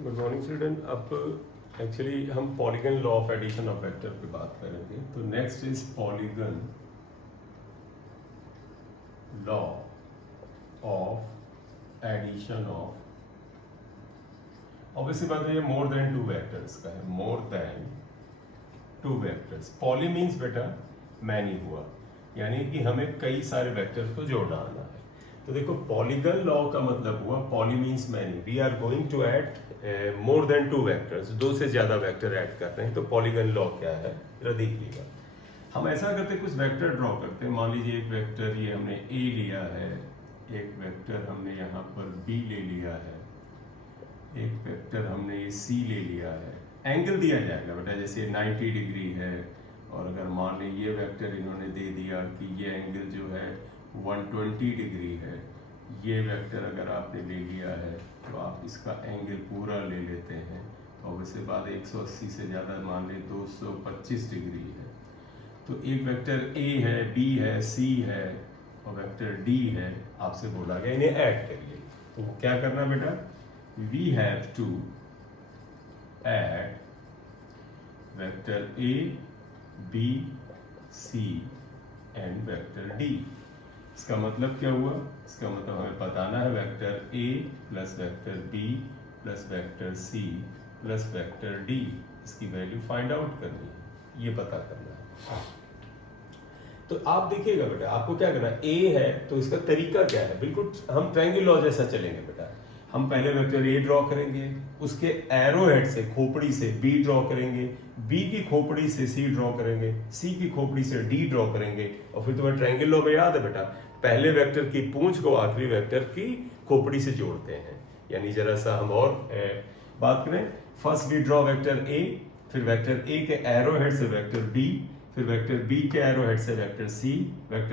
Good morning student. अब actually हम polygon law of addition of vector पे बात करेंगे। तो next is polygon law of addition of, obviously बात है ये मोर देन टू वेक्टर्स का है, more than two vectors. Poly means बेटा मैनी हुआ, यानी कि हमें कई सारे वेक्टर्स को जोड़ना आना है। तो देखो पॉलीगन लॉ का मतलब हुआ, poly means many, we are going to add more than two vectors, दो से ज्यादा वेक्टर ऐड कर रहे हैं। तो पॉलीगन लॉ क्या है जरा देखिएगा। हम ऐसा करते कुछ वेक्टर ड्रॉ करते हैं। मान लीजिए एक वेक्टर ये हमने ए लिया है, एक वेक्टर हमने यहाँ पर बी ले लिया है, एक वेक्टर हमने ये सी ले लिया है। एंगल दिया जाएगा बेटा, जैसे 90 डिग्री है, और अगर मान लें ये वेक्टर इन्होंने दे दिया कि ये एंगल जो है 120 डिग्री है। ये वेक्टर अगर आपने ले लिया है तो आप इसका एंगल पूरा ले लेते हैं, तो वैसे बाद 180 से ज़्यादा मान लें 225 डिग्री है। तो एक वेक्टर ए है, बी है, सी है और वेक्टर डी है। आपसे बोला गया इन्हें ऐड करिए। तो क्या करना बेटा, we have to add vector a, b, c and vector d. इसका मतलब क्या हुआ, इसका मतलब हमें बताना है वेक्टर ए plus vector b plus vector c plus vector d, इसकी वैल्यू फाइंड आउट करनी है, ये पता करना है। तो आप देखिएगा बेटा, आपको क्या करना है, ए है तो इसका तरीका क्या है, बिल्कुल हम ट्रायंगल लॉ जैसा चलेंगे बेटा। हम पहले वेक्टर ए ड्रॉ करेंगे, उसके एरो हेड से खोपड़ी से बी ड्रॉ करेंगे, बी की खोपड़ी से सी ड्रॉ करेंगे, सी की खोपड़ी से डी ड्रॉ करेंगे। और फिर तुम्हें ट्रायंगल लॉ में याद है बेटा, पहले वेक्टर की पूंछ को आखिरी वेक्टर की खोपड़ी से जोड़ते हैं। यानी जरा सा हम और बात करें, first we draw vector a, फिर वेक्टर ए के एरो हेड से वेक्टर बी, फिर वेक्टर बी के एरो हेड से वेक्टर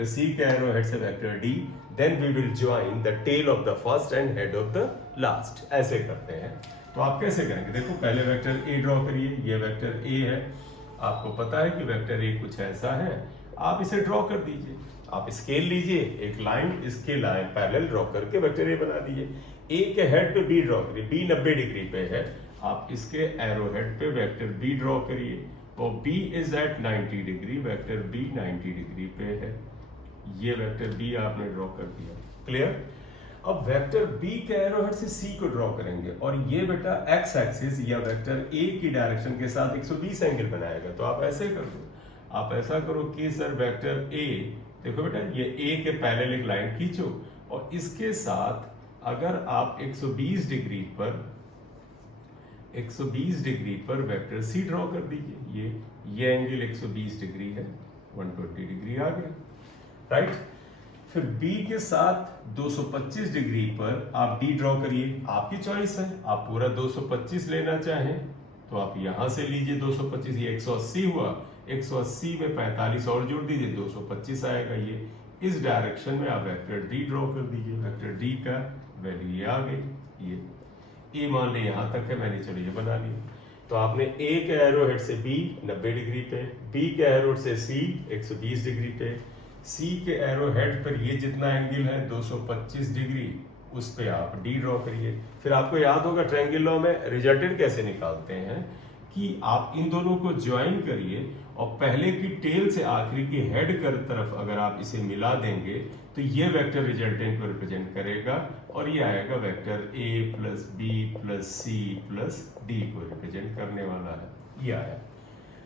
सी के एरो हेड से vector d, then we will join the tail of the first and head of the last. ऐसे करते हैं। तो आप कैसे करेंगे, देखो पहले वेक्टर ए ड्रॉ करिए, ये वेक्टर ए है, आपको पता है कि वेक्टर ए कुछ ऐसा है, आप इसे ड्रॉ कर दीजिए। आप स्केल लीजिए, एक लाइन इसके लाइन पैरेलल ड्रॉ करके वेक्टर ए बना दीजिए। ए के हेड पे बी ड्रॉ करिए, बी 90 डिग्री पे है, आप इसके एरो हेड पे वेक्टर बी ड्रॉ करिए, और b is at 90 degree, vector b 90 degree पे है। ये वेक्टर बी आपने ड्रॉ कर दिया, क्लियर। अब वेक्टर बी के एरो हेड से सी को ड्रॉ करेंगे, और ये बेटा एक्स एक्सिस या वेक्टर ए की डायरेक्शन के साथ 120 एंगल बनाएगा। तो आप ऐसे कर दो, आप ऐसा करो कि सर वेक्टर ए, देखो बेटा ये ए के पैरेलल एक लाइन खींचो, और इसके साथ अगर आप 120 डिग्री पर वेक्टर सी ड्रॉ कर दीजिए। ये एंगल 120 डिग्री है, 120 डिग्री आ गया, राइट। फिर बी के साथ 225 डिग्री पर आप डी ड्रॉ करिए, आपकी चॉइस है, आप पूरा 225 लेना चाहें तो आप यहां से लीजिए 225, ये 180 हुआ, 180 में 45 और जोड़ दीजिए, 225 आएगा। ये इस डायरेक्शन में आप वेक्टर डी ड्रॉ कर दीजिए, वेक्टर डी का वैल्यू ये आ गई। ये ए मान ले यहां तक है, मैंने चलो ये बना लिया। तो आपने ए के एरो हेड से बी 90 डिग्री पे, बी के एरो हेड से सी 120 डिग्री पे, सी के एरो हेड पर ये जितना एंगल है 225 डिग्री, उस पे आप डी ड्रॉ करिए। फिर आपको याद होगा ट्रायंगल लॉ में रिजल्टेंट कैसे निकालते हैं, कि आप इन दोनों को ज्वाइन करिए, और पहले की टेल से आखिरी की हेड कर तरफ अगर आप इसे मिला देंगे तो ये वेक्टर रिजल्टेंट को रिप्रेजेंट करेगा, और ये आएगा वेक्टर ए plus b plus c plus d को रिप्रेजेंट करने वाला है। ये आया।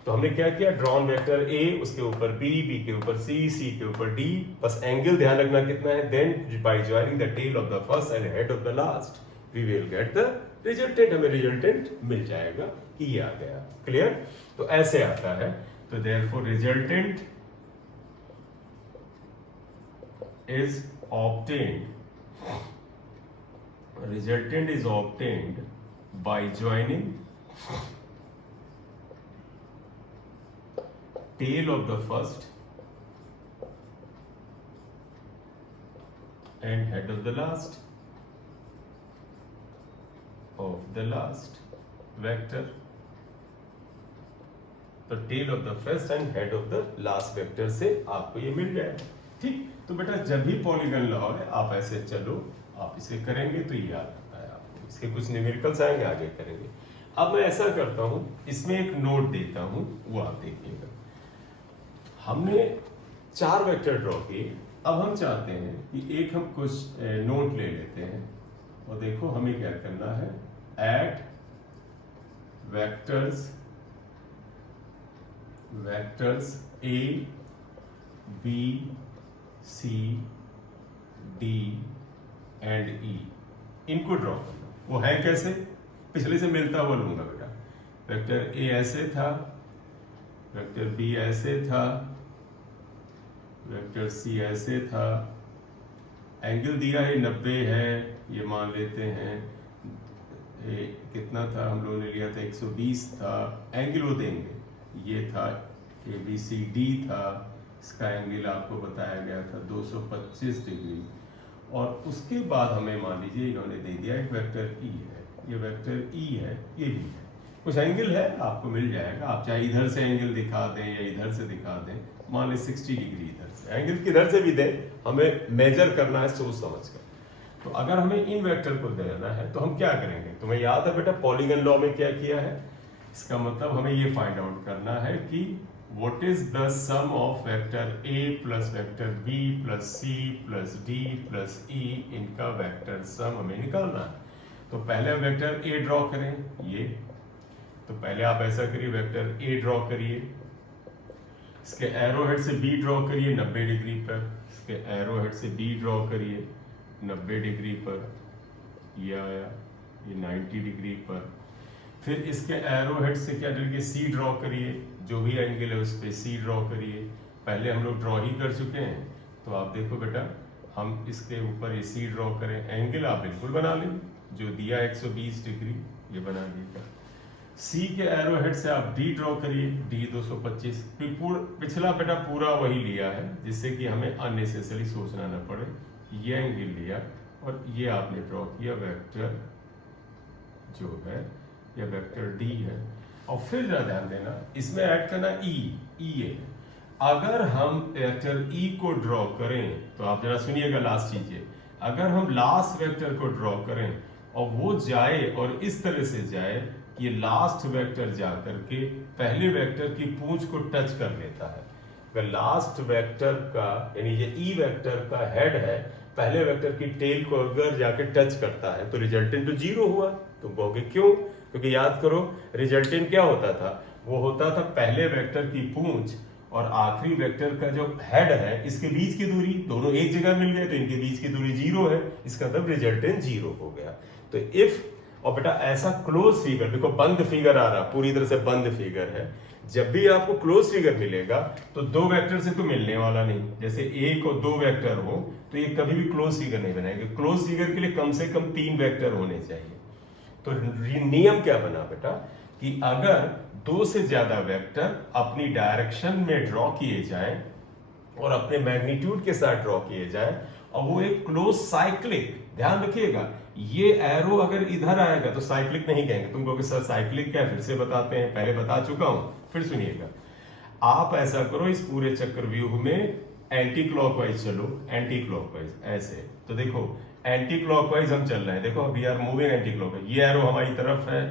तो हमने क्या किया, ड्रॉन वेक्टर ए, उसके ऊपर बी, बी के ऊपर सी, सी के ऊपर डी, बस एंगल ध्यान रखना कितना है, then by joining the tail of the first and head of the last we will get the resultant. हमें रिजल्टेंट मिल जाएगा कि ये आ गया, क्लियर। तो ऐसे आता है। तो therefore resultant is obtained by joining tail of the first and head of the last vector। तो tail of the first and head of the last vector से आपको ये मिल जाएगा, ठीक। तो बेटा जब भी पॉलीगन लॉ है आप ऐसे चलो, आप इसे करेंगे तो ये याद आता है आपको। इसके कुछ न्यूमेरिकल्स आएंगे, आगे करेंगे। अब मैं ऐसा करता हूं, इसमें एक नोट देता हूं, वो आप देखिएगा। हमने 4 वेक्टर ड्रॉ किए, अब हम चाहते हैं कि एक हम कुछ नोट ले लेते हैं, और देखो हमें क्या करना है, add vectors A, B, C, D and E, इनको ड्रॉ करना। वो है कैसे, पिछले से मिलता हुआ लूंगा बेटा। वेक्टर A ऐसे था, वेक्टर B ऐसे था, वेक्टर C ऐसे था, एंगल दिया है 90 है, ये मान लेते हैं। कितना था, हम लोगों ने लिया था 120 था, एंगल वो देंगे, ये था ABCD था, इसका एंगल आपको बताया गया था 225 डिग्री। और उसके बाद हमें मान लीजिए इन्होंने दे दिया एक वेक्टर E है, ये वेक्टर E है, ये भी है, कुछ एंगल है, आपको मिल जाएगा। आप चाहे इधर से एंगल दिखा दें या इधर से दिखा दें, मान लें 60 डिग्री इधर से, एंगल किधर से भी दें, हमें मेजर करना है सोच समझ कर। तो अगर हमें इन वेक्टर को देना है तो हम क्या करेंगे, तुम्हें याद है बेटा पॉलीगन लॉ में क्या किया है, इसका मतलब हमें ये फाइंड आउट करना है कि what is the sum of vector A plus vector B plus C plus D plus E, इनका वेक्टर सम हमें निकालना है। तो पहले वेक्टर A ड्रॉ करें, ये तो पहले आप ऐसा करिए, वेक्टर A ड्रॉ करिए, इसके एरो हेड से B ड्रॉ करिए 90 डिग्री पर, इसके एरो हेड से B ड्रॉ करिए 90 डिग्री पर, ये आया, ये 90 डिग्री पर। फिर इसके एरो हेड से क्या करिए, C ड्रॉ करिए, जो भी एंगल है उस पर C ड्रॉ करिए। पहले हम लोग ड्रॉ ही कर चुके हैं, तो आप देखो बेटा हम इसके ऊपर ये C ड्रॉ करें, एंगल आप बिल्कुल बना लें, जो दिया 120 डिग्री, ये बना दीजिएगा। C के एरो हेड से आप D ड्रॉ करिए, D 225। पिछला बेटा पूरा वही लिया है, जिससे कि हमें अननेसेसरी सोचना न पड़े। ये एंगल लिया और ये आपने ड्रॉ किया वेक्टर जो है, या वेक्टर D है। और फिर जरा ध्यान देना, इसमें ऐड करना E है। अगर हम वेक्टर E को ड्रॉ करें, तो आप जरा सुनिएगा लास्ट चीज, अगर हम लास्ट वेक्टर को ड्रॉ करें और वो जाए और इस तरह से जाए कि लास्ट वेक्टर जा करके पहले वेक्टर की पूंछ को टच कर लेता है, अगर लास्ट वेक्टर का यानी ये E वेक्टर का हेड है, पहले वेक्टर की टेल को अगर जाके टच करता है, तो रिजल्टेंट तो 0 हुआ। तुम कहोगे क्यों, क्योंकि याद करो रिजल्टेंट क्या होता था, वो होता था पहले वेक्टर की पूंछ और आखिरी वेक्टर का जो हेड है, इसके बीच की दूरी, दोनों एक जगह मिल गए तो इनके बीच की दूरी 0 है, इसका मतलब रिजल्टेंट 0 हो गया। तो इफ, और बेटा ऐसा क्लोज फिगर, देखो बंद फिगर आ रहा, पूरी तरह से बंद फिगर है, जब भी आपको क्लोज फिगर मिलेगा तो 2 वेक्टर से तो मिलने वाला नहीं, जैसे 1 और 2 वेक्टर हो तो ये कभी भी क्लोज फिगर नहीं बनाएंगे, क्लोज फिगर के लिए कम से कम 3 वेक्टर होने चाहिए। तो नियम क्या बना बेटा कि अगर 2 से ज्यादा वेक्टर अपनी डायरेक्शन में ड्रॉ किए जाएं और अपने मैग्नीट्यूड के साथ ड्रॉ किए जाएं और वो एक क्लोज साइक्लिक, ध्यान रखिएगा ये एरो अगर इधर आएगा तो साइक्लिक नहीं कहेंगे, तुम कहोगे सर साइक्लिक क्या, फिर से बताते हैं, पहले बता चुका हूं, फिर सुनिएगा। आप ऐसा करो, इस पूरे चक्रव्यूह में एंटी क्लॉकवाइज चलो, एंटी क्लॉकवाइज ऐसे, तो देखो एंटी क्लॉकवाइज हम चल रहे हैं, देखो we are moving anti clockwise, ये एरो हमारी तरफ है,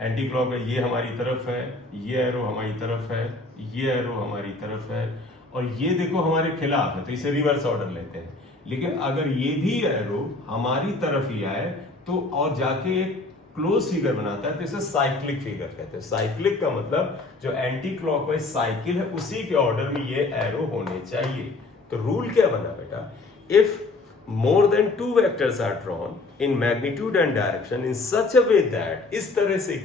एंटी क्लॉकवाइज ये हमारी तरफ है, ये एरो हमारी तरफ है, ये एरो हमारी तरफ है, और ये देखो हमारे खिलाफ है, तो इसे रिवर्स ऑर्डर लेते हैं। लेकिन अगर ये भी एरो हमारी तरफ ही आए तो और जाके एक क्लोज फिगर बनाता है, तो इसे साइक्लिक फिगर कहते हैं। साइक्लिक का मतलब जो एंटी क्लॉकवाइज साइकिल है उसी के ऑर्डर में ये एरो होने चाहिए। तो रूल क्या बना बेटा, if more than 2 vectors are drawn in magnitude and direction in such a way that, इस तरह से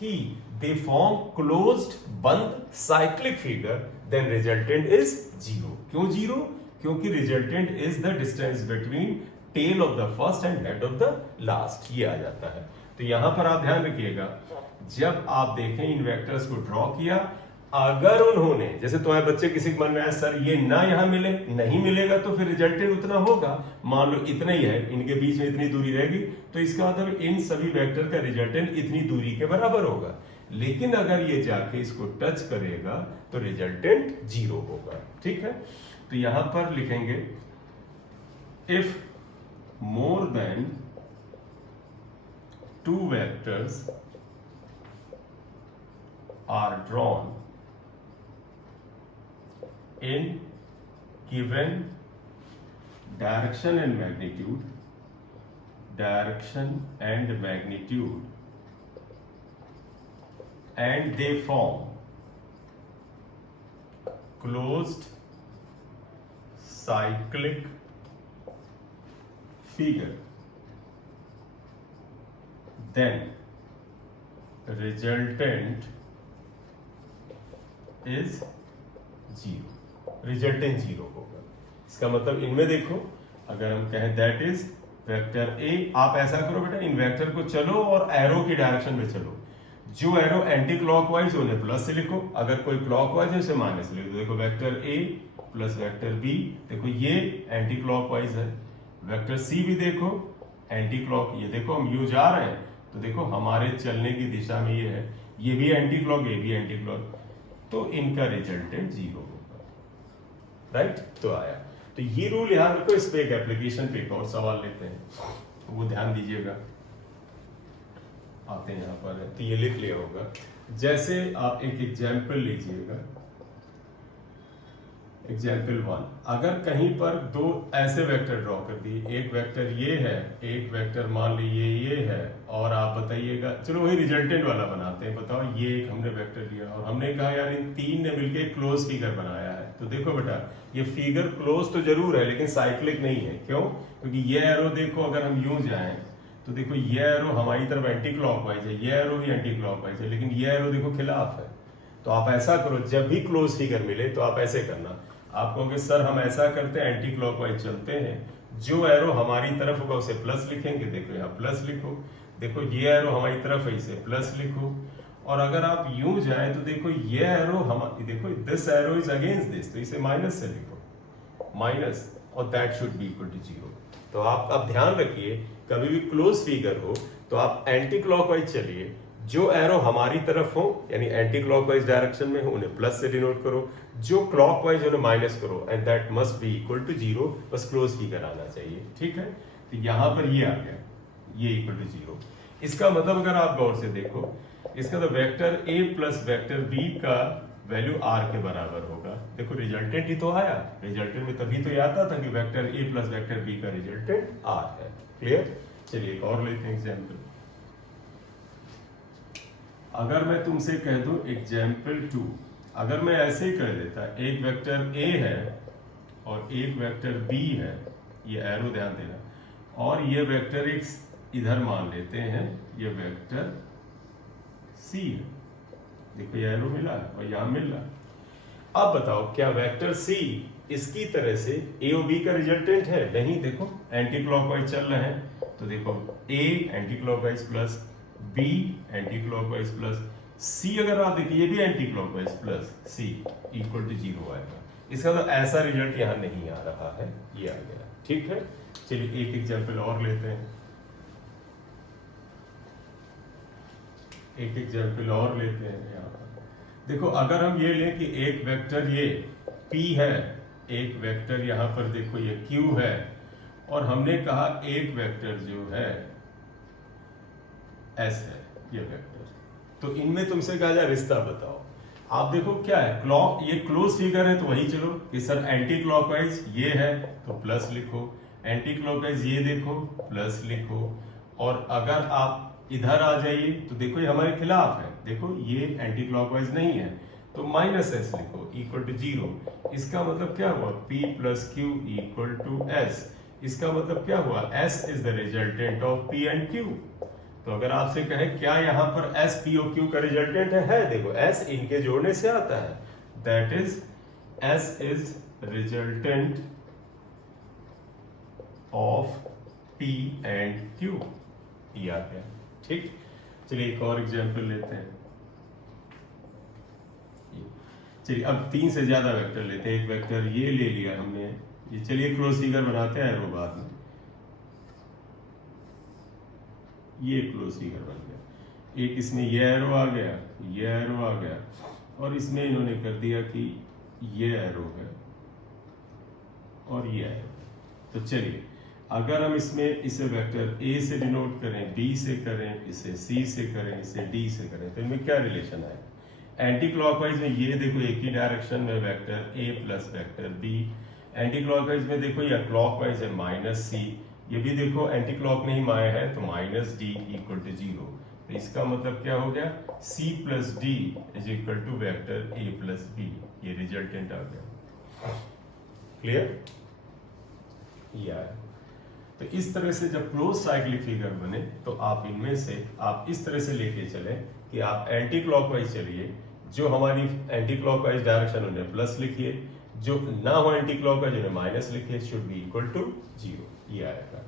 कि they form closed बंद cyclic figure, then resultant is 0। क्यों 0? क्योंकि resultant is the distance between tail of the first and head of the last, ये आ जाता है। तो यहां पर आप ध्यान रखिएगा, जब आप देखें इन वेक्टर्स को ड्रॉ किया, अगर उन्होंने, जैसे तुम्हारे बच्चे किसी के मन में आया सर ये ना यहां मिले, नहीं मिलेगा तो फिर रिजल्टेंट उतना होगा, मान लो इतना ही है, इनके बीच में इतनी दूरी रहेगी, तो इसका मतलब इन सभी वेक्टर का रिजल्टेंट इतनी दूरी के बराबर होगा। लेकिन अगर ये जाके इसको टच करेगा तो रिजल्टेंट 0 होगा। ठीक है, तो यहां पर लिखेंगे if more than two vectors are drawn in given direction and magnitude, and they form closed cyclic figure, then resultant is zero. Resultant zero होगा. इसका मतलब इनमें देखो, अगर हम कहें दैट इज वेक्टर ए, आप ऐसा करो बेटा, इन वेक्टर को चलो और एरो की डायरेक्शन में चलो. जो एरो एंटी क्लॉकवाइज उन्हें प्लस से लिखो, अगर कोई क्लॉकवाइज है उसे माइनस से लिखो. देखो वेक्टर ए प्लस वेक्टर बी, देखो ये एंटी क्लॉकवाइज है. वेक्टर सी भी देखो एंटी क्लॉक, ये देखो हम यू जा रहे हैं तो देखो हमारे चलने की दिशा में ये है, ये भी एंटी क्लॉक, ये भी एंटी क्लॉक, तो इनका रिजल्टेंट जीरो होगा. राइट, तो आया. तो ये रूल यहां रखो. इस पे एक एप्लीकेशन पे एक और सवाल लेते हैं, वो ध्यान दीजिएगा. आते हैं यहां पर, तो ये लिख लिया होगा. जैसे आप एक एग्जाम्पल लीजिएगा, एग्जाम्पल 1. अगर कहीं पर दो ऐसे वेक्टर ड्रॉ कर दिए, एक वेक्टर ये है, एक वेक्टर मान लीजिए ये है, और आप बताइएगा, चलो वही रिजल्टेंट वाला बनाते हैं. बताओ ये एक हमने वेक्टर लिया और हमने कहा यार इन तीन ने मिलकर एक क्लोज फिगर बनाया है. तो देखो बेटा, ये फिगर क्लोज तो जरूर है लेकिन साइक्लिक नहीं है. क्यों? क्योंकि ये एरो देखो, अगर हम यूं जाएं तो देखो ये एरो हमारी तरफ एंटी क्लॉकवाइज है, ये एरो भी एंटी क्लॉकवाइज है, लेकिन ये एरो देखो खिलाफ है. तो आप ऐसा करो, जब भी क्लोज फिगर मिले तो आप ऐसे करना. आप कहोगे सर हम ऐसा करते हैं, एंटी क्लॉकवाइज चलते हैं, जो एरो हमारी तरफ होगा उसे प्लस लिखेंगे. देखो यहाँ प्लस लिखो, देखो ये एरो हमारी तरफ है इसे प्लस लिखो. और अगर आप यूं जाएं तो देखो ये एरो हमारी, देखो this arrow is against this, तो इसे माइनस से लिखो, माइनस, और that should be equal to zero. तो आप ध्यान रखिए, कभी भी क्लोज फिगर हो तो आप एंटी क्लॉकवाइज चलिए, जो एरो हमारी तरफ हो यानी एंटी क्लॉकवाइज डायरेक्शन में हो उन्हें प्लस से डिनोट करो, जो क्लॉकवाइज उन्हें माइनस करो, and that must be equal to zero. बस क्लोज फिगर आना चाहिए. ठीक है, तो यहां पर ये आ गया, ये इक्वल टू जीरो. इसका मतलब अगर आप गौर से देखो, इसका तो वेक्टर ए प्लस वेक्टर बी का वैल्यू आर के बराबर होगा. देखो रिजल्टेंट ही तो आया, रिजल्टेंट में तभी तो ये आता था कि वेक्टर ए प्लस वेक्टर बी का रिजल्टेंट आर है. क्लियर? चलिए एक और लेते हैं एग्जाम्पल. अगर मैं तुमसे कह दूं एग्जाम्पल 2, अगर मैं ऐसे ही कह देता, एक वेक्टर ए है और एक वेक्टर बी है, ये एरो ध्यान देना, और ये वेक्टर एक्स इधर मान लेते हैं, ये वेक्टर सी है. देखो ये एरो मिला है और यहां मिल रहा है. अब बताओ क्या वेक्टर सी इसकी तरह से ए और बी का रिजल्टेंट है? नहीं. देखो एंटी क्लॉकवाइज चल रहे हैं, तो देखो A anti clockwise plus, B anti clockwise plus, C अगर आप देखिए ये भी anti clockwise plus, C equal to zero आएगा. इसका तो ऐसा रिजल्ट यहां नहीं आ रहा है, ये आ गया. ठीक है, चलिए एक एग्जाम्पल और लेते हैं, एक एग्जाम्पल और लेते हैं. यहाँ पर देखो, अगर हम ये लें कि एक वेक्टर ये P है, एक वेक्टर यहाँ पर देखो ये Q है, और हमने कहा एक वेक्टर जो है S है, ये वेक्टर. तो इनमें तुमसे कहा जाए रिश्ता बताओ. आप देखो क्या है, क्लॉक, ये क्लोज फिगर है तो वही चलो कि सर एंटी क्लॉकवाइज ये है तो प्लस लिखो, एंटी क्लॉकवाइज ये देखो प्लस लिखो, और अगर आप इधर आ जाइए तो देखो ये हमारे खिलाफ है, देखो ये एंटी क्लॉकवाइज नहीं है तो माइनस एस लिखो इक्वल टू जीरो. इसका मतलब क्या हुआ, P plus Q equal to S. इसका मतलब क्या हुआ, S is the resultant of P and Q. तो अगर आपसे कहें क्या यहाँ पर S P और Q का रिजल्टेंट है, देखो S इनके जोड़ने से आता है, that is S is resultant of P and Q. ये आ गया. ठीक, चलिए एक और एग्जाम्पल लेते हैं. चलिए अब तीन से ज्यादा वेक्टर लेते हैं. एक वेक्टर ये ले लिया हमने, ये चलिए क्लोज फिगर बनाते हैं एरो बाद में. ये क्लोज फिगर बन गया. एक इसमें ये एरो आ गया, ये एरो आ गया, और इसमें इन्होंने कर दिया कि ये एरो है और ये एरो. तो चलिए अगर हम इसमें इसे वेक्टर ए से डिनोट करें, बी से करें, इसे सी से करें, इसे डी से करें, तो इनमें क्या रिलेशन है? एंटी क्लॉकवाइज में ये देखो एक ही डायरेक्शन में वेक्टर ए plus vector B, anti clockwise में देखो या क्लॉकवाइज है माइनस सी, ये भी देखो एंटी क्लॉक में ही माया है तो माइनस डी इक्वल टू 0। तो इसका मतलब क्या हो गया? C plus D is equal to vector A plus B, ये रिजल्टेंट आ गया। क्लियर? या तो इस तरह से जब क्लोज साइक्लिक फिगर बने तो आप इनमें से आप इस तरह से लेके चले कि आप एंटी क्लॉकवाइज चलिए, जो हमारी एंटी क्लॉकवाइज डायरेक्शन उन्हें प्लस लिखिए, जो ना हो एंटी क्लॉकवाइज उन्हें माइनस लिखिए, शुड बी इक्वल टू 0, ये आएगा।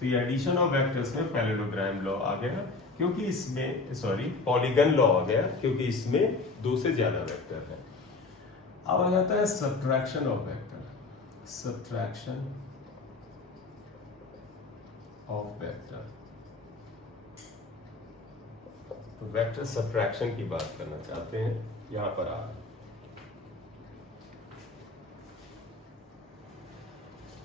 तो ये एडिशन ऑफ वेक्टर्स में पैरेललोग्राम लॉ आ गया, क्योंकि इसमें पॉलीगन लॉ आ गया, क्योंकि इसमें 2 से ज्यादा वेक्टर है। अब आ जाता है subtraction of vector, subtraction of vector. तो वेक्टर सब्ट्रैक्शन की बात करना चाहते हैं, यहां पर आ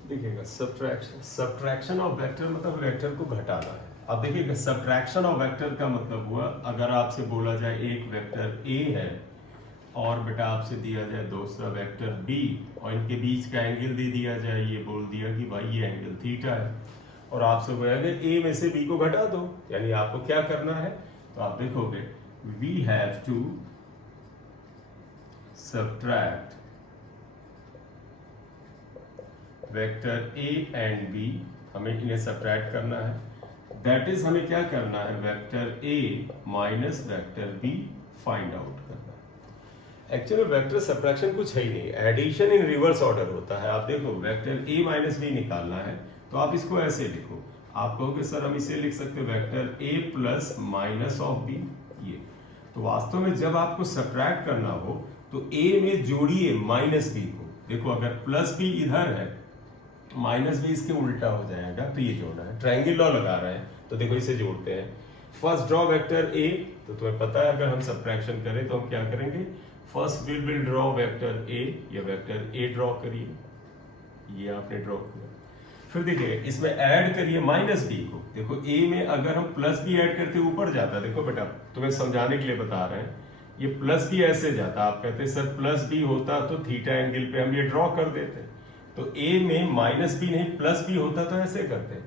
देखिएगा सब्ट्रैक्शन ऑफ वेक्टर मतलब वेक्टर को घटाना है। अब देखिएगा सब्ट्रैक्शन ऑफ वेक्टर का मतलब हुआ, अगर आपसे बोला जाए एक वेक्टर ए है और बेटा आपसे दिया जाए दूसरा वेक्टर बी और इनके बीच का एंगल दे दिया जाए, ये बोल दिया कि भाई ये एंगल थीटा है, और आपसे बोला गया ए में से बी को घटा दो, यानी आपको क्या करना है? तो आप देखोगे we have to subtract vector A and B, हमें इन्हें सब्ट्रैक्ट करना है। दैट इज हमें क्या करना है? Vector A minus vector B find out करना है। एक्चुअली वेक्टर सब्ट्रैक्शन कुछ है ही नहीं, एडिशन इन रिवर्स ऑर्डर होता है। आप देखो वेक्टर ए माइनस बी निकालना है तो आप इसको ऐसे लिखो, आप कहोगे सर हम इसे लिख सकते हैं vector A plus minus of B, ये। तो वास्तव में जब आपको सब्ट्रैक्ट करना हो तो ए में जोड़िए माइनस बी को। देखो अगर प्लस बी इधर है, माइनस भी इसके उल्टा हो जाएगा, तो ये जोड़ना है। ट्रायंगल लॉ लगा रहे हैं तो देखो इसे जोड़ते हैं। फर्स्ट ड्रॉ वेक्टर ए, तो तुम्हें पता है अगर हम सब्ट्रैक्शन करें तो हम क्या करेंगे? First we will draw vector A, या वेक्टर ए ड्रॉ करिए, ये आपने ड्रॉ किया। फिर देखिए इसमें ऐड करिए माइनस बी को। देखो ए में अगर हम प्लस बी ऐड करते ऊपर जाता, देखो बेटा तुम्हें समझाने के लिए बता रहे हैं, ये प्लस बी ऐसे जाता, आप कहते सर प्लस बी होता तो थीटा एंगल पे हम ये ड्रॉ कर देते, तो ए में माइनस बी नहीं प्लस बी होता तो ऐसे करते।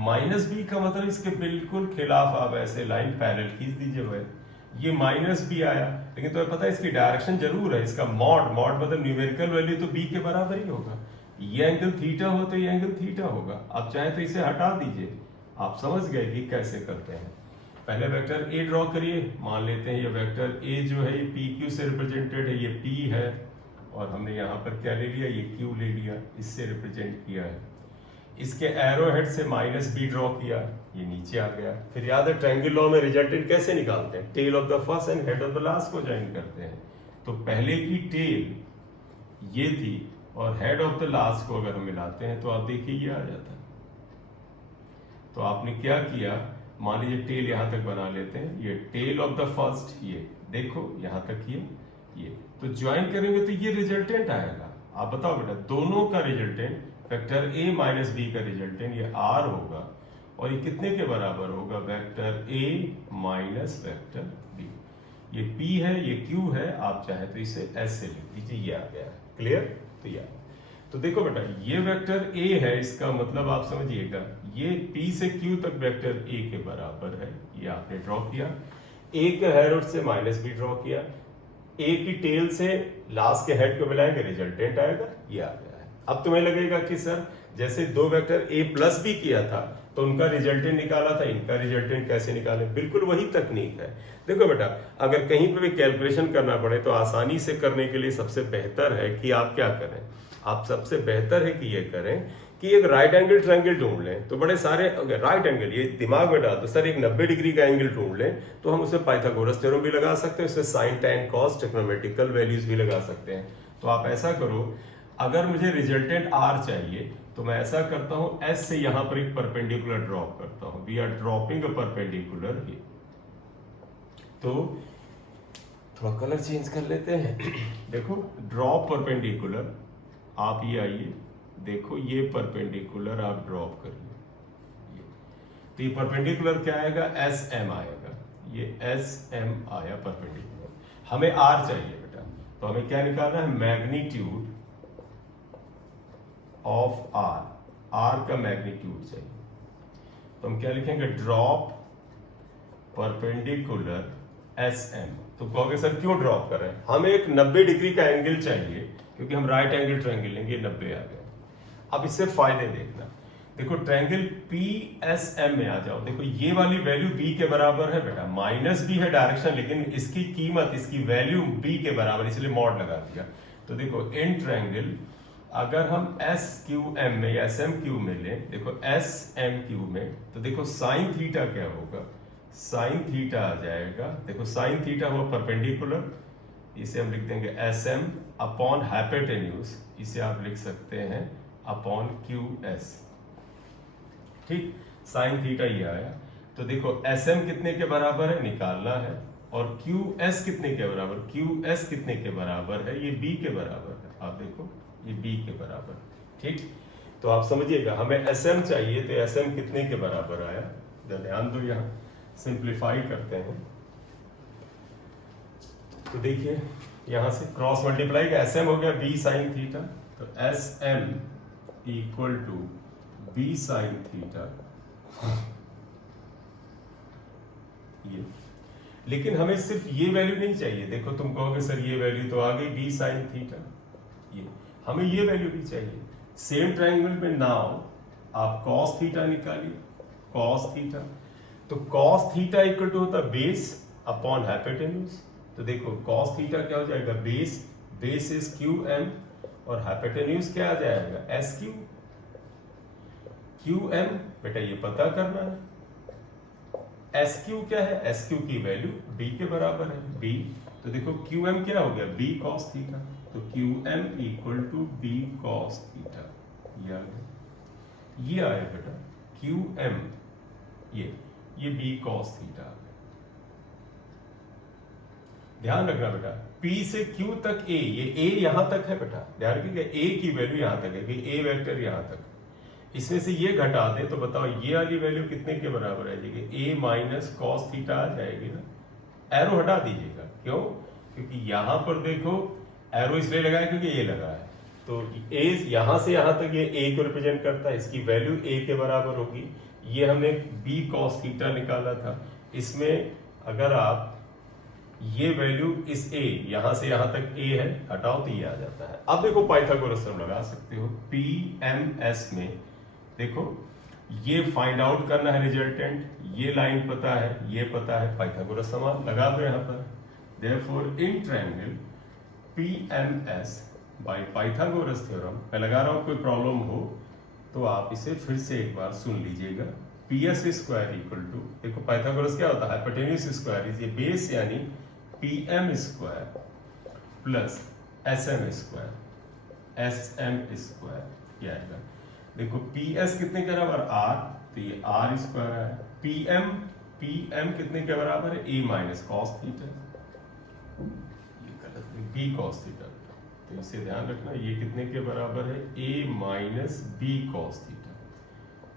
माइनस बी का मतलब इसके बिल्कुल खिलाफ आप ऐसे लाइन पैरेलल खींच दीजिए भाई, ये माइनस बी आया, लेकिन तुम्हें पता है इसकी डायरेक्शन जरूर है, इसका मॉड मतलब न्यूमेरिकल वैल्यू तो बी के बराबर ही होगा। ये एंगल थीटा हो तो ये एंगल थीटा होगा। आप चाहे तो इसे हटा दीजिए। आप समझ गए कि कैसे करते हैं। पहले वेक्टर ए ड्रॉ करिए, मान लेते हैं ये वेक्टर ए जो है ये पी क्यू से रिप्रेजेंटेड है, ये पी है और हमने यहाँ पर क्या ले लिया, ये क्यू ले लिया, इससे रिप्रेजेंट किया है। इसके एरो हेड से माइनस बी ड्रॉ किया, ये नीचे आ गया। फिर याद है ट्रायंगल लॉ में रिजल्टेंट कैसे निकालते हैं? Tail of the first and head of the last को ज्वाइन करते हैं। तो पहले की टेल ये थी और हेड ऑफ द लास्ट को अगर हम मिलाते हैं तो आप देखिए ये आ जाता है। तो आपने क्या किया, मान लीजिए टेल यहां तक बना लेते हैं, ये टेल ऑफ द फर्स्ट, ये देखो यहां तक ये तो ज्वाइन करेंगे तो ये रिजल्टेंट आएगा। आप बताओ बेटा दोनों का resultant vector A minus B का रिजल्टेंट ये आर होगा और ये कितने के बराबर होगा? Vector A minus vector B. ये पी है ये क्यू है, आप चाहे तो इसे एस से लिख दीजिए, ये आ गया। क्लियर? तो देखो बेटा ये वेक्टर ए है, इसका मतलब आप समझिएगा ये पी से क्यू तक वेक्टर ए के बराबर है, ये आपने ड्रॉ किया। ए के हेड से माइनस बी ड्रॉ किया, ए की टेल से लास्ट के हेड को मिलाएंगे रिजल्टेंट आएगा, ये आ गया है। अब तुम्हें लगेगा कि सर जैसे दो वेक्टर ए प्लस बी किया था तो उनका रिजल्टेंट निकाला था, इनका रिजल्टेंट कैसे निकाले? बिल्कुल वही तकनीक है। देखो बेटा अगर कहीं पे भी कैलकुलेशन करना पड़े तो आसानी से करने के लिए सबसे बेहतर है कि आप क्या करें, आप सबसे बेहतर है कि ये करें कि एक राइट एंगल ट्रायंगल ढूंढ लें। तो बड़े सारे राइट एंगल ये दिमाग में डाल दो, सर एक 90 डिग्री का एंगल ढूंढ लें तो हम उसमें पाइथागोरस थ्योरम भी लगा सकते हैं, उसमें sign tan cos trigonometrical values भी लगा सकते हैं। तो आप ऐसा करो, अगर मुझे रिजल्टेंट आर चाहिए तो मैं ऐसा करता हूं एस से यहां पर एक परपेंडिकुलर ड्रॉप करता हूं, we are dropping a perpendicular here. तो थोड़ा कलर चेंज कर लेते हैं। देखो ड्रॉप परपेंडिकुलर, आप ये आइए देखो ये परपेंडिकुलर आप ड्रॉप करिए, तो ये परपेंडिकुलर क्या आएगा, एस एम आएगा, ये एस एम आया परपेंडिकुलर। हमें आर चाहिए बेटा, तो हमें क्या निकालना है, मैग्नीट्यूड ऑफ आर, आर का मैग्नीट्यूड चाहिए। तो हम क्या लिखेंगे, ड्रॉप परपेंडिकुलर एस एम। तो कहोगे सर क्यों ड्रॉप कर रहे हैं, हमें एक 90 डिग्री का एंगल चाहिए, क्योंकि हम राइट एंगल ट्रायंगल लेंगे, 90 आ गया। अब इससे फायदे देखना, देखो ट्रायंगल पी एस एम में आ जाओ, देखो ये वाली वैल्यू बी के बराबर है बेटा, माइनस बी है डायरेक्शन, लेकिन इसकी कीमत, इसकी वैल्यू बी के बराबर, इसलिए मॉड लगा दिया। तो देखो इन ट्रायंगल अगर हम एस क्यू एम में या एस एम क्यू में लें, देखो एस एम क्यू में, तो देखो साइन थीटा क्या होगा, साइन थीटा आ जाएगा, देखो साइन थीटा हुआ परपेंडिकुलर, इसे हम लिख देंगे एस एम अपॉन हाइपोटेन्यूज, इसे आप लिख सकते हैं अपॉन क्यू एस, ठीक, साइन थीटा ये आया। तो देखो एस एम कितने के बराबर है निकालना है, और क्यू एस कितने के बराबर, क्यू एस कितने के बराबर है, ये बी के बराबर है, आप देखो ये बी के बराबर, ठीक। तो आप समझिएगा हमें एस एम चाहिए, तो एस एम कितने के बराबर आया, ध्यान दो, यहाँ सिंप्लीफाई करते हैं। तो देखिए यहां से क्रॉस मल्टीप्लाई का एस एम हो गया बी साइन थीटा, तो S M equal to B sine theta, ये। लेकिन हमें सिर्फ ये वैल्यू नहीं चाहिए, देखो तुम कहोगे सर ये वैल्यू तो आ गई बी साइन थीटा, ये हमें ये वैल्यू भी चाहिए। सेम ट्रायंगल में नाउ आप कॉस थीटा निकालिए, कॉस थीटा, तो कॉस थीटा इक्वल टू होता है बेस अपॉन हाइपोटेन्यूज। तो देखो कॉस थीटा क्या हो जाएगा, base, base is Q M, और हाइपोटेन्यूज क्या आ जाएगा, एस क्यू, क्यू एम बेटा ये पता करना है, एस क्यू क्या है, एस क्यू की वैल्यू बी के बराबर है, बी। तो देखो क्यू एम क्या हो गया, बी कॉस थीटा, तो Q M equal to B cos theta, ये आ गया, ये आया बेटा क्यू एम, ये बी कॉस थीटा। ध्यान रखना बेटा, P से Q तक A, ये A यहां तक है बेटा, ध्यान रखिएगा A की वैल्यू यहां तक है, कि A वेक्टर यहां तक, इसमें से ये घटा दे तो बताओ ये वाली वैल्यू कितने के बराबर आ जाएगी, A माइनस कॉस थीटा आ जाएगी ना। एरो हटा दीजिएगा, क्यों, क्योंकि यहां पर देखो एरो इसलिए लगाया क्योंकि ये लगा है, तो A यहां से यहां तक ये A को रिप्रेजेंट करता है, इसकी वैल्यू A के बराबर होगी। ये हमने B कॉस थीटा निकाला था, इसमें अगर आप ये वैल्यू इस A यहां से यहां तक A है, हटाओ तो ये आ जाता है। अब देखो पाइथागोरस थ्योरम लगा सकते हो, PMS में देखो ये फाइंड आउट करना है रिजल्टेंट, ये लाइन पता है, ये पता है, पाइथागोरस समान लगा दो यहां पर। Therefore in triangle PMS by Pythagoras theorem, मैं लगा रहा हूं, कोई प्रॉब्लम हो तो आप इसे फिर से एक बार सुन लीजिएगा। PS स्क्वायर इक्वल टू, देखो पाइथागोरस क्या होता है, हाइपोटेन्यूज स्क्वायर इज ये बेस, यानी PM square plus SM square, SM square ये आएगा। देखो PS कितने के बराबर, R, तो ये R स्क्वायर है। PM कितने के बराबर है, A माइनस कॉस थीटा, ये गलत है, B कॉस थीटा, तो इसे ध्यान रखना, ये कितने के बराबर है, A minus B cos theta,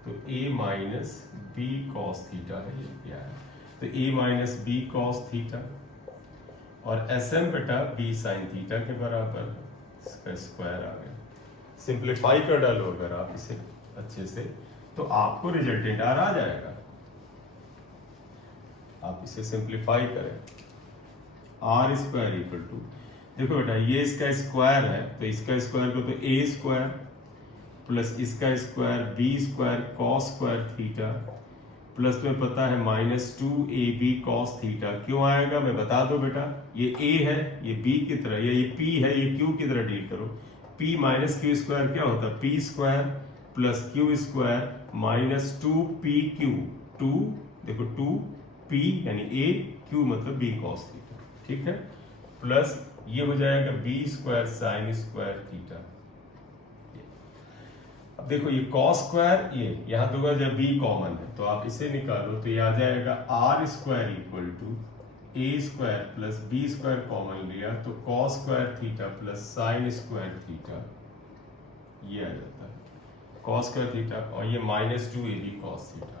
तो A minus B cos theta है, ये क्या है, तो A minus B cos theta, और SM बेटा B साइन थीटा के बराबर, इसका स्क्वायर आ गया। सिंप्लीफाई कर डालो अगर आप इसे अच्छे से, तो आपको रिजल्टेंट आर आ जाएगा। आप इसे सिंप्लीफाई करें, आर स्क्वायर इक्वल टू, देखो बेटा ये इसका स्क्वायर है, तो इसका स्क्वायर को तो A स्क्वायर प्लस इसका square B square cos square theta, plus में पता है -2AB कॉस थीटा। क्यों आएगा मैं बता दो बेटा, ये A है, ये B की तरह, ये P है, ये Q की तरह डील करो। P माइनस क्यू स्क्वायर क्या होता है, P square plus Q square minus 2PQ, 2 देखो 2P यानी A, Q मतलब B कॉस थीटा, ठीक है, प्लस ये हो जाएगा B square sine square theta. अब देखो ये कॉस स्क्वायर, ये यहां तो जब B कॉमन है तो आप इसे निकालो, तो ये आ जाएगा R square equal to A square plus B square common लिया तो cos square theta plus sine square theta, ये आ जाता है कॉस स्क्वायर थीटा, और ये -2ab कॉस थीटा।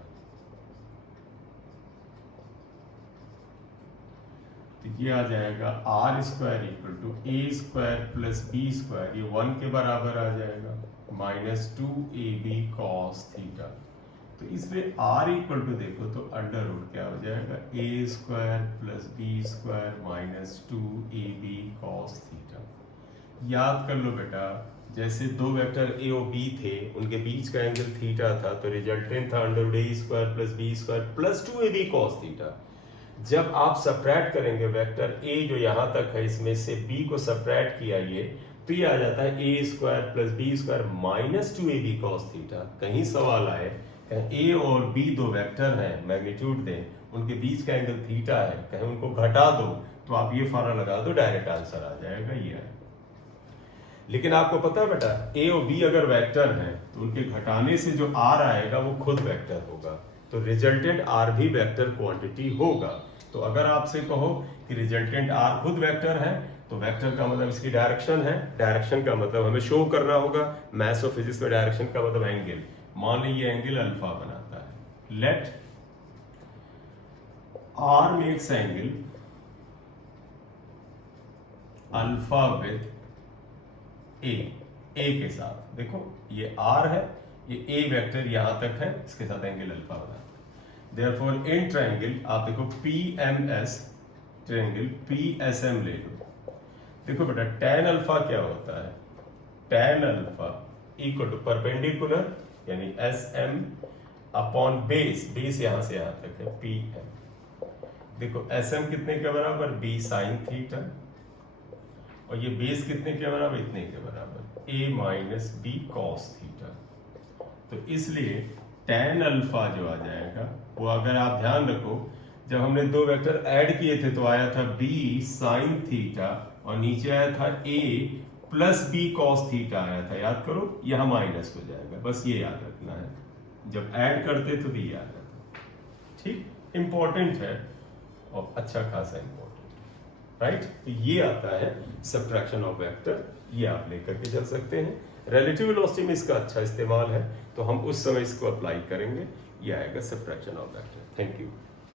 तो ये आ जाएगा R square equal to A square plus B square, ये 1 के बराबर आ जाएगा, -2ab कॉस थीटा। तो इसमें r इक्वल टू देखो तो अंडर रूट क्या हो जाएगा, A square plus B square -2ab cos theta. याद कर लो बेटा, जैसे दो वेक्टर ए और बी थे, उनके बीच का एंगल थीटा था, तो रिजल्टेंट था under root A square plus B square plus 2ab cos theta. जब आप सबट्रैक्ट करेंगे वेक्टर ए जो यहाँ तक है, इसमें से बी को सबट्रैक्ट किया ये, तो ये आ जाता है A square plus B square -2ab cos theta. कहीं सवाल आए, कहीं ए और बी दो वेक्टर हैं, मैग्नीट्यूड दें, उनके बीच का एंगल थीटा है, कहीं उनको घटा दो, तो आप ये फार्मूला लगा दो, डायरेक्ट आंसर आ जाएगा, ये है। लेकिन आपको पता है बेटा, ए और बी अगर वेक्टर हैं तो उनके घटाने से जो आर आएगा वो खुद वेक्टर होगा, तो रिजल्टेंट आर भी वेक्टर क्वांटिटी होगा। तो अगर आपसे कहो कि रिजल्टेंट आर खुद वेक्टर है, तो वेक्टर का मतलब इसकी डायरेक्शन है, डायरेक्शन का मतलब हमें शो करना होगा। मैथ्स और फिजिक्स में डायरेक्शन का मतलब एंगल, मान लीजिए एंगल अल्फा बनाता है, let R makes angle alpha with A के साथ। देखो ये आर है, ये ए वेक्टर यहां तक है, इसके साथ एंगल अल्फा बनाता है। देयरफॉर इन ट्रायंगल आप देखो PMS ट्रायंगल PSM ले लो। देखो बेटा tan अल्फा क्या होता है, tan alpha equal to perpendicular यानी SM अपॉन बेस, बेस यहां से यहां तक है PM। देखो SM कितने के बराबर, B साइन थीटा, और ये बेस कितने के बराबर, इतने के बराबर, A minus B cos theta. तो इसलिए tan अल्फा जो आ जाएगा वो, अगर आप ध्यान रखो, जब हमने दो वेक्टर ऐड किए थे तो आया था B साइन थीटा, और नीचे आया था A plus B cos theta आया था, याद करो, यहां माइनस हो जाएगा, बस ये याद रखना है, जब ऐड करते तो ये याद रखना। ठीक, इंपॉर्टेंट है और अच्छा खासा इंपॉर्टेंट, राइट। तो ये आता है सब्ट्रैक्शन ऑफ वेक्टर, ये आप लेकर के चल सकते हैं। रिलेटिव वेलोसिटी में इसका अच्छा इस्तेमाल है, तो हम उस समय इसको अप्लाई करेंगे, ये आएगा subtraction of vector. Thank you.